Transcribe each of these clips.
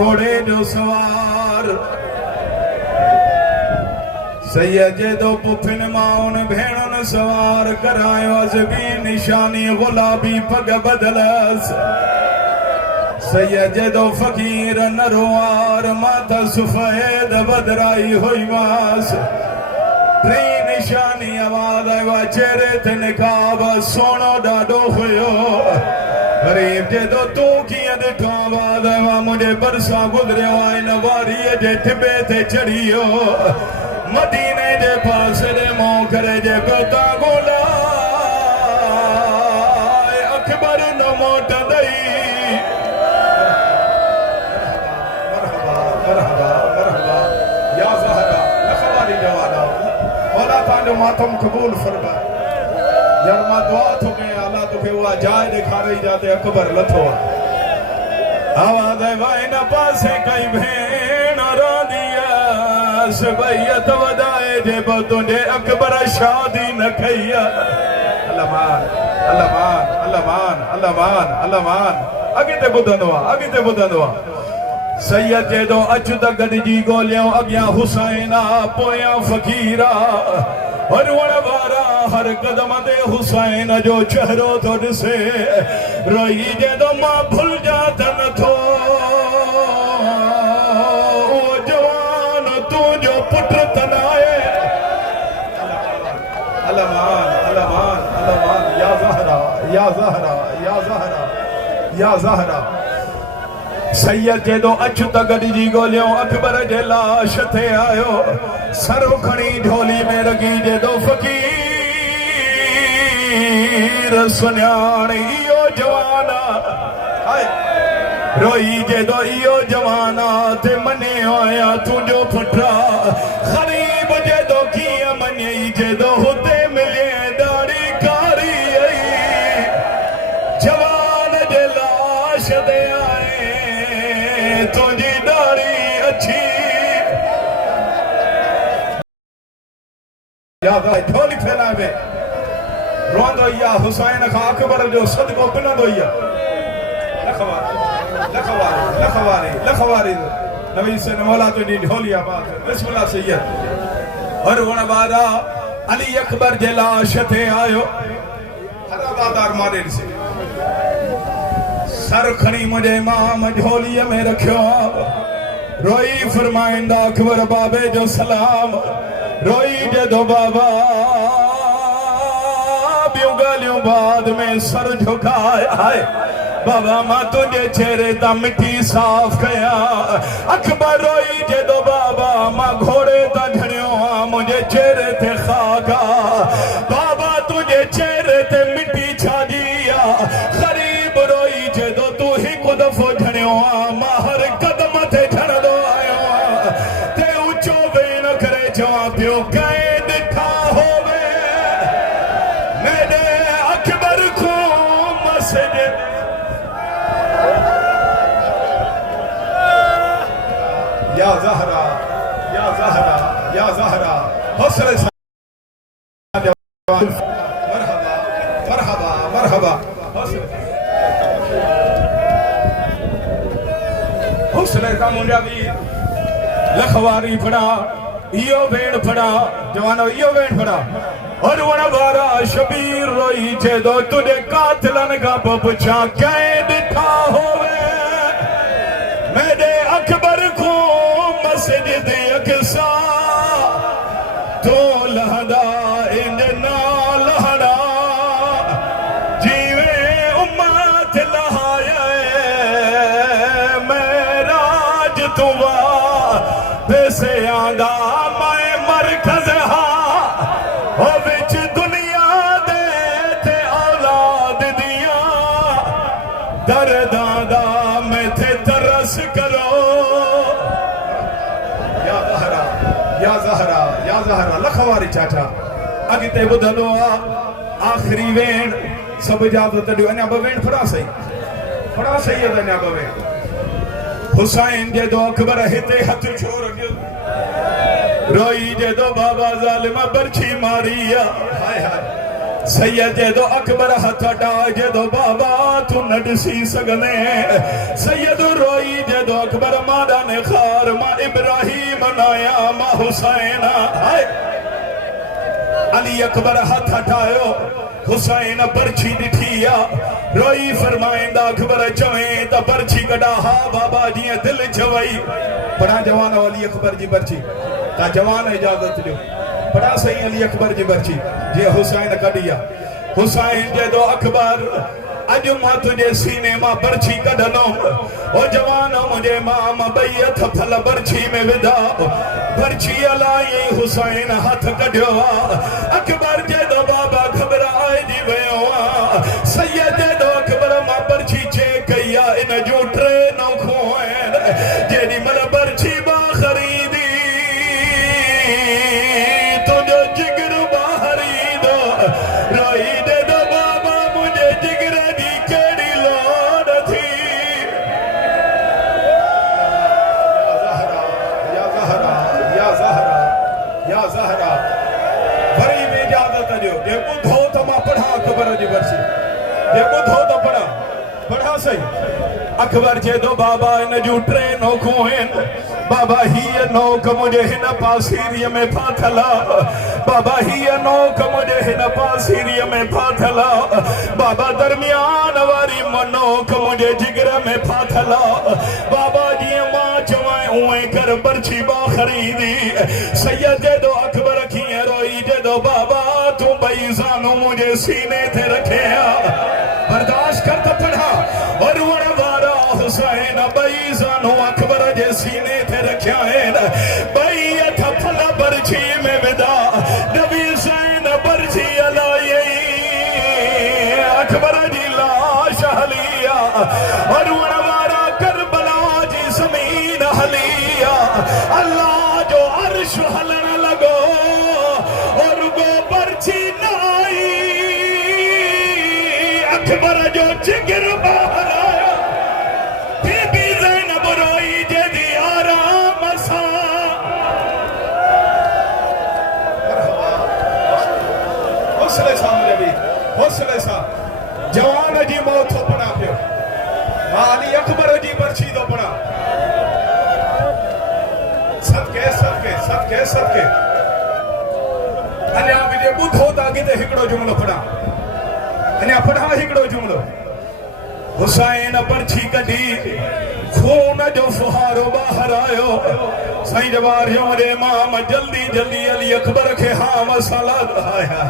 घोड़े जो सवार सैयद दो पुफिन माउन भेणन सवार करायो अजबी निशानी गुलाबी पग बदलस सैयद दो फकीर नरवार माता सुफेद बदराई हुई मास त्री निशानी आवाज आवा चेहरे ते निकाब सोनो डाडो हुयो गरीब जे दो तू किया दिठो आवाज आवा मुझे बरसा गुजरियो आइन वारी जे टिबे ते चढ़ियो मदीने जे पास दे मोखरे जे गोता गोला अकबर न मोट दई मरहबा मरहबा मरहबा या ज़हरा लखवारी जवाना मौला तांजो मातम कबूल फरमा यार मां दुआ तो के अल्लाह तो के हुआ जाए दिखा रही जाते अकबर लथो आवाज है भाई न पासे कई भेण रोदिया सबैयत वदाए जे तुझे अकबर शादी न खैया अल्लाहमान अल्लाहमान अल्लाहमान अल्लाहमान अल्लाहमान अगिते बुधंदो सैयद जे दो अच त गडजी गोलियो अगिया हुसैना पोया फकीरा हर वण वारा हर कदम ते हुसैन जो चेहरो तो दिसे रोई जे दो मां भूल जात न थो ओ जवान तू जो पुत्र तनाए अल्लाहमान अल्लाहमान अल्लाहमान या ज़हरा या ज़हरा या ज़हरा या ज़हरा सैयद जे दो अच त गडजी गोलियो अकबर जे लाश थे आयो सरो खणी ढोली में रगी जे दो फकीर सुन्याण इयो जवाना हाय रोई जे दो इयो जवाना ते मने आया तुझो पुट्रा गरीब जे दो किया मने जे दो हुते मिले दाड़ी कारी जवान जे लाश दे तुझी दाढ़ी अच्छी याद आई ढोली फैलावे रोंदो या हुसैन का अकबर जो सदको पिनंदो या लखवारी नबी से मौला तुझी ढोली आबाद बिस्मिल्लाह सैयद हर गुण बादा अली अकबर जे लाश थे आयो हराबादार मारे से सर खणी मुझे इमाम झोलीअ में रखियो रोई फरमाइंदा अकबर बाबे जो सलाम रोई जे दो बाबा बियूं ॻाल्हियूं बाद में सर झुकाए हाय बाबा मां तुझे चेहरे ता मिट्टी साफ कया अकबर रोई जे दो बाबा मां घोड़े ता झड़ियो मुझे चेहरे ते खाका बाबा तुझे चेहरे ते मिट्टी छाजिया गरीब रोई जे दो तू हिकु दफ़ो झड़ियो मां हर कदम ते झड़ंदो आयो ते ऊंचो वेन करे चवां पियो कंहिं ॾिठा होवे मेरे अकबर को मस्जिद या ज़हरा या ज़हरा या ज़हरा हौसले से मरहबा मरहबा मरहबा हौसले का मुंडा भी लखवारी फड़ा इयो भेण फड़ा जवानो इयो भेण फड़ा और वण वारा शबीर रोई जे दो तुझे कातिलन का पुछा कंहिं ॾिठा होवे मेरे अकबर को मस्जिद अक्सा तो लहदा इन नाल हड़ा जीवे उम्मत लहाए मेराज तुवा पैसे आंदा मैं मरकज हा ओ विच दुनिया दे थे औलाद दिया दर्दां दा मैं थे तरस करो या ज़हरा लखवारी चाचा अगिते बुधंदो आखिरी वेण सब इजाजत ॾियो अञा ॿ वेण फड़ा सही अञा ॿ वेण हुसैन जे दो अकबर हिते हथ छो रखियो रोई जे दो बाबा ज़ालिम बरछी मारी हाय हाय सैयद जदो अकबर हथ अटा जदो बाबा तू न ॾिसी सघंदे सैयद रोई जदो अकबर मादा ने खार मां इब्राहिम नाया मां हुसैन हाय अली अकबर हथ हटायो हुसैन बर्छी ॾिठी रोई फरमाइंदा अकबर चवे त बर्छी कढा हा बाबा जीअं दिल चवई पढ़ा जवान अली अकबर जी बर्छी ता जवान इजाजत ॾियो पढ़ा सही अली अकबर जी बर्छी जीअं हुसैन कढी हुसैन जदो अकबर अॼु मां तुझे सीने मां बर्छी कढंदुमि ओ जवान मुंहिंजे माम ॿई हथ फल बर्छी में विधा बर्छी हलाई हुसैन हथ कढियो अकबर जदो बाबा घबराइजी वियो सैयद जदो अकबर मां बर्छी चेक कई इन जूं 3 नोखूं आहिनि जेॾी महिल बर्छी मां ख़रीदी तुंहिंजो जिगर ॿाहिरि ईंदो रोई जदो बाबा मुंहिंजे जिगर जी कहिड़ी लोड़ थी या ज़हरा वरी बि इजाज़त ॾियो जे ॿुधो त मां पढ़ा अकबर जी बर्छी जे ॿुधो त पढ़ा सही अकबर जदो बाबा इन जूं 3 नोखूं आहिनि बाबा हीअ नोक मुंहिंजे हिन पासीरीअ में फाथल बाबा हीअ नोक मुंहिंजे हिन पासीरीअ में फाथल बाबा दरमियान वारी नोक मुंहिंजे जिगर में फाथल बाबा जीअं मां चवां उएं कर बर्छी बा ख़रीदी सैयद जदो अकबर कीअं रोई जदो बाबा तूं ॿई ज़ानू मुंहिंजे सीने ते रखे बर्दाश्त कर त पढ़ा और रुअण वारा हुसैन ॿई ज़ानू अकबर जे सीने ते रखिया आहिनि ॿई हथ फल बर्छी में विधा नबी हुसैन बर्छी हलाई अकबर जी लाश हली और रुअण वारा करबला जी ज़मीन हली अल्लाह जो अर्श हलण लॻो और गो बर्छी न आई अकबर जो जिगर ॿाहिरि आयो बीबी ज़ैनब रोई जदी आराम सां हौसले सां मुंहिंजे हौसले सां जवान जी मौत थो पढ़ा पियो मां अली अकबर जी बर्छी थो पढ़ा सदके सदके सदके सदके अञा बि जे ॿुधो त अॻिते हिकिड़ो जुमिलो पढ़ा अञा पढ़ा हिकिड़ो जुमिलो हुसैन बर्छी कढी खून जो फुहारो ॿाहिरि आयो साईं जवार मुंहिंजे इमाम जल्दी जल्दी अली अकबर खे हा मसाला आया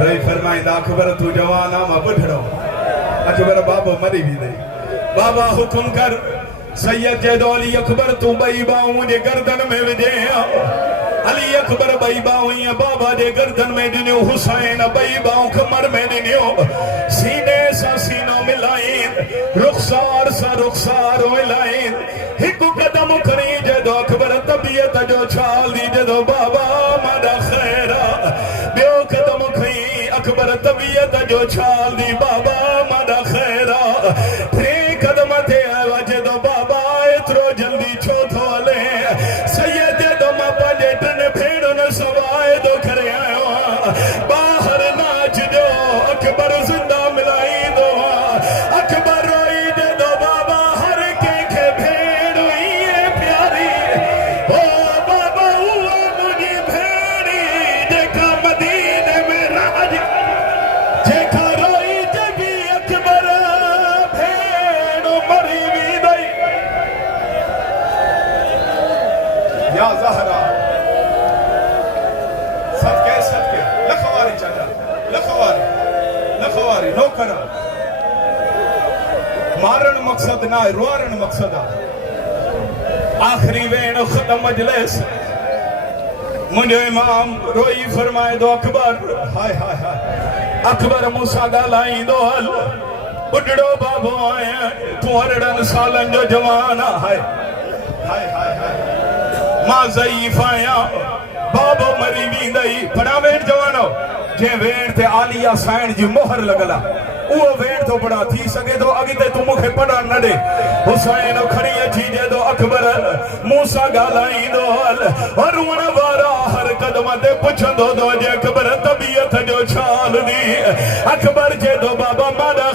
रही फरमाईंदा अकबर तू जवान आ मां ॿुढड़ो अकबर बाबो मरी वेंदे बाबा हुकुम कर सैयद जदो अली अकबर तू ॿई बाहूं मुंहिंजे गर्दन में विझे अली अकबर ॿई बाहूं ईअं बाबा जे गर्दन में ॾिनियो हुसैन ॿई बाहूं कमर में ॾिनियो सीने सां सीनो मिलाइन रुखसार सां रुखसार मिलाइन हिकु कदम खणी जदो अकबर तबियत जो छाल दी जदो बाबा मादा ख़ैर ॿियो कदम खणी अकबर तबियत जो छाल दी बाबा मादा ख़ैर टे कदम ते आयो जदो बाबा एतिरो जल्दी छो थो हले सैयद जदो मां पंहिंजे 3 भेणुनि सां वाइदो करे आयो ॿाहिरि नाच जो अकबर ज़िंदा मिलाईंदो अकबर रोई जदो बाबा हर कंहिंखे भेण ईअं प्यारी ओ बाबा उहा मुंहिंजी भेणी जेका मदीने में राज जेका रोई जगी अकबर भेण मरी वेंदई या ज़हरा सदके सदके लखवारी चंदा लखवारी नौकर मारण मकसद ना रुआरण मकसद आखिरी वेण ख़त्म मजलिस मुंहिंजो इमाम रोई फरमाए दो अकबर हाय हाय हाय अकबर मूंसां ॻाल्हाईंदो हल ॿुढड़ो बाबो आहियां तूं 18 सालनि जो जवान हाय हाय हाय हाय मां ज़ईफ़ आहियां बाबो मरी वेंदई पढ़ा वेण जवानो जे वेण ते आलिया साइण जी मोहर लॻल उहो वेण थो पढ़ा थी सघे थो अॻिते तूं मूंखे पढ़ण न ॾे हुसैन खणी अची जदो अकबर मूंसां ॻाल्हाईंदो हल रुअण वारा हर कदम ते पुछंदो तो जे अकबर तबीयत जो छाल दी अकबर जे दो बाबा मारा